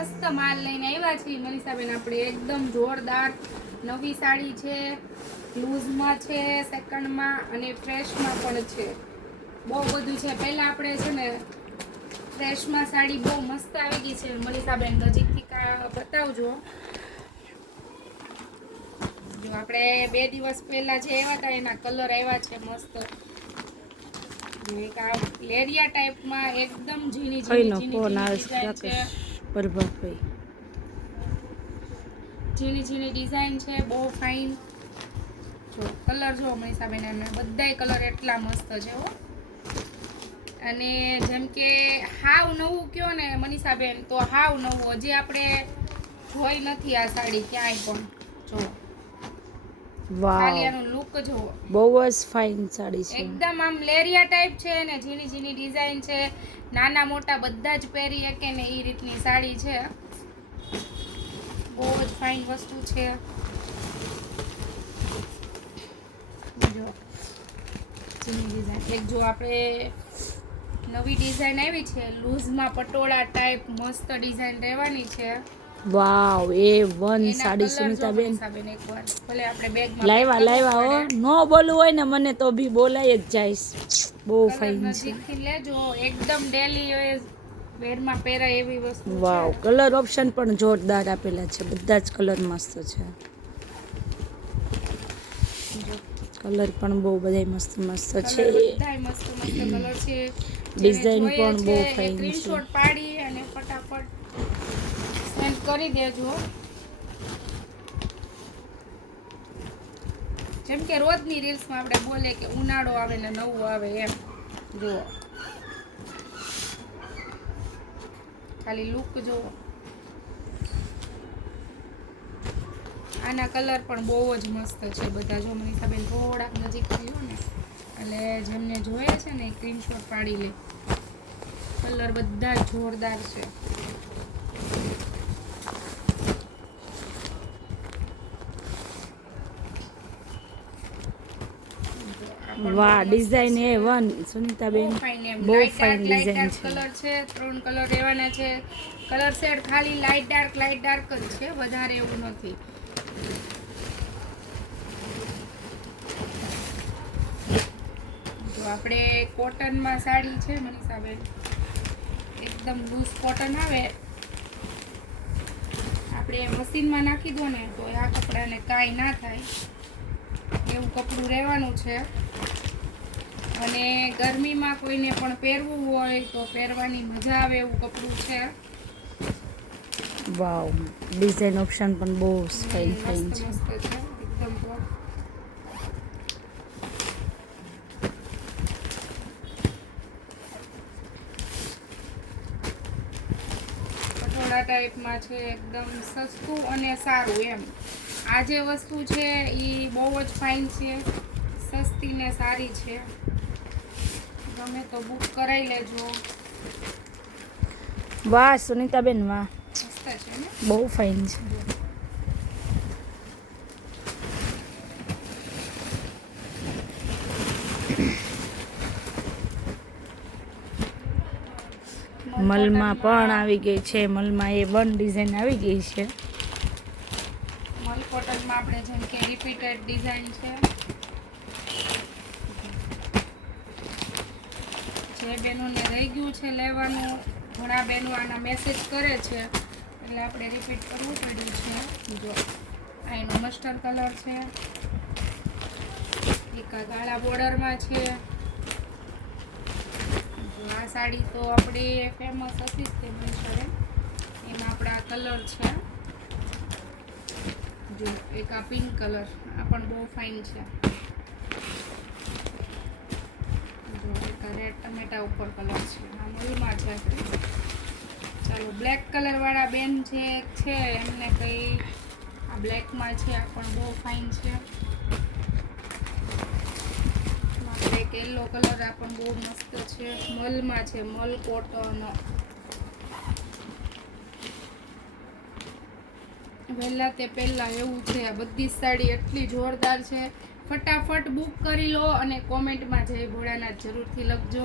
મસ્ત માલ લઈને આવ્યા છીએ મનીષાબેન આપણે એકદમ જોરદાર નવી સાડી છે, લૂઝમાં છે, સેકન્ડમાં અને ફ્રેશમાં પણ છે. બહુ બધું છે. પહેલા આપણે છે ને ફ્રેશમાં સાડી બહુ મસ્ત આવી ગઈ છે મનીષાબેન, નજીકથી બતાવજો. જો આપણે 2 દિવસ પહેલા જે આવ્યા હતા એના કલર આવ્યા છે મસ્ત. એક આ લેરિયા ટાઈપમાં એકદમ ઝીણી ડિઝાઇન છે. ઝીણી ડિઝાઇન છે, બહુ ફાઇન. જો કલર જો મનીષાબેન, અને બધાય કલર એટલા મસ્ત છે હો. અને જેમ કે હાવ નવું કયો ને મનીષાબેન, તો હાવ નવું. હજી આપણે જોઈ નથી આ સાડી ક્યાંય પણ. જો ખાલી આનો લુક જો, બહુ જ ફાઇન સાડી છે. એકદમ આમ લેરિયા ટાઈપ છે ને ઝીણી ડિઝાઇન છે. નાના મોટા બધા જ પહેરી શકે ને એ રીતની સાડી છે. બહુ જ ફાઇન વસ્તુ છે. જો ઝીણી ડિઝાઇન, એક જો આપણે નવી ડિઝાઇન આવી છે લૂઝમાં પટોળા ટાઈપ મસ્ત ડિઝાઇન રહેવાની છે. વાવ, A1 સાડી સુનિતાબેન. એકવાર ભલે આપણે બેગમાં લાવ્યા હો, નો બોલવું હોય ને મને તો બી બોલાય જ જાઈશ. બહુ ફાઇન છે. નજીકથી લેજો, એકદમ ડેલી વેરમાં પહેરાય એવી વસ્તુ છે. વાવ, કલર ઓપ્શન પણ જોરદાર આપેલા છે. બધા જ કલર મસ્ત છે. કલર પણ બહુ બધા મસ્ત છે. બધાય મસ્ત કલર છે. ડિઝાઇન પણ બહુ ફાઇન છે. સ્ક્રીનશોટ પાડી અને ફટાફટ સેન્ડ કરી દેજો. જેમ કે રોજની રીલ્સમાં આપણે બોલે કે ઉનાળો આવે ને નવું આવે એમ. જુઓ ખાલી લુક જુઓ. આના કલર પણ બહુ જ મસ્ત છે બધા. જો મનીષાબેન થોડાક નજીક થયો ને એટલે જેમને જોઈએ છે ને સ્ક્રીનશોટ પાડી લે. કલર બધા જોરદાર છે. વાહ, ડિઝાઇન A1 સુનિતાબેન, બહુ ફાઇન ડિઝાઇન છે. કલર છે 3 કલર રહેવાના છે. કલર શેડ ખાલી લાઇટ ડાર્ક જ છે, વધારે એવું નથી. જો આપણે કોટનમાં સાડી છે મનીષાબેન, એકદમ લૂઝ કોટન આવે. આપણે મશીનમાં નાખી દો ને તો આ કપડાને કાંઈ ના થાય એવું કપડું રહેવાનું છે. અને ગરમીમાં કોઈને પણ પહેરવું હોય તો પહેરવાની મજા આવે એવું કપડું છે. વાવ, ડિઝાઇન ઓપ્શન પણ બહુ ફાઇન છે. એકદમ પટોળા ટાઈપમાં છે, એકદમ સસ્તું અને સારું એમ. આ જે વસ્તુ છે એ બહુ જ ફાઇન છે, સસ્તી ને સારી છે. ગમે તો બુક કરાવી લેજો. વાહ સુનિતાબેન, વાહ, મસ્ત છે ને, બહુ ફાઇન છે. મલમાં પણ આવી ગઈ છે. મલમાં A1 ડિઝાઇન આવી ગઈ છે. મલ કોટનમાં આપણે જેમ કે રિપીટેડ ડિઝાઇન છે. જે બહેનોને રહી ગયું છે લેવાનું, ઘણા બહેનો આના મેસેજ કરે છે એટલે આપણે રિપીટ કરવું પડ્યું છે. જો આ એનો મસ્ટર્ડ કલર છે, એક આ ગાળા બોર્ડરમાં છે. આ સાડી તો આપણી ફેમસ હતી જ તે મનીષાબેન, એમાં આપણા કલર છે. જો એક આ પિંક કલર, આ પણ બહુ ફાઇન છે. જો એક આ રેડ ટમેટા ઉપર કલર છે, આ મલમાં છે. ચાલો બ્લેક કલર વાળા બેન જે છે એમને કંઈ આ બ્લેકમાં છે, આ પણ બહુ ફાઇન છે. એક યલો કલર, આ પણ બહુ મસ્ત છે. મલમાં છે, મલ કોટન. વહેલા તે પહેલા એવું છે. આ બધી સાડી એટલી જોરદાર છે. ફટાફટ બુક કરી લો અને કોમેન્ટમાં જય ભોળાનાથ જરૂરથી લખજો.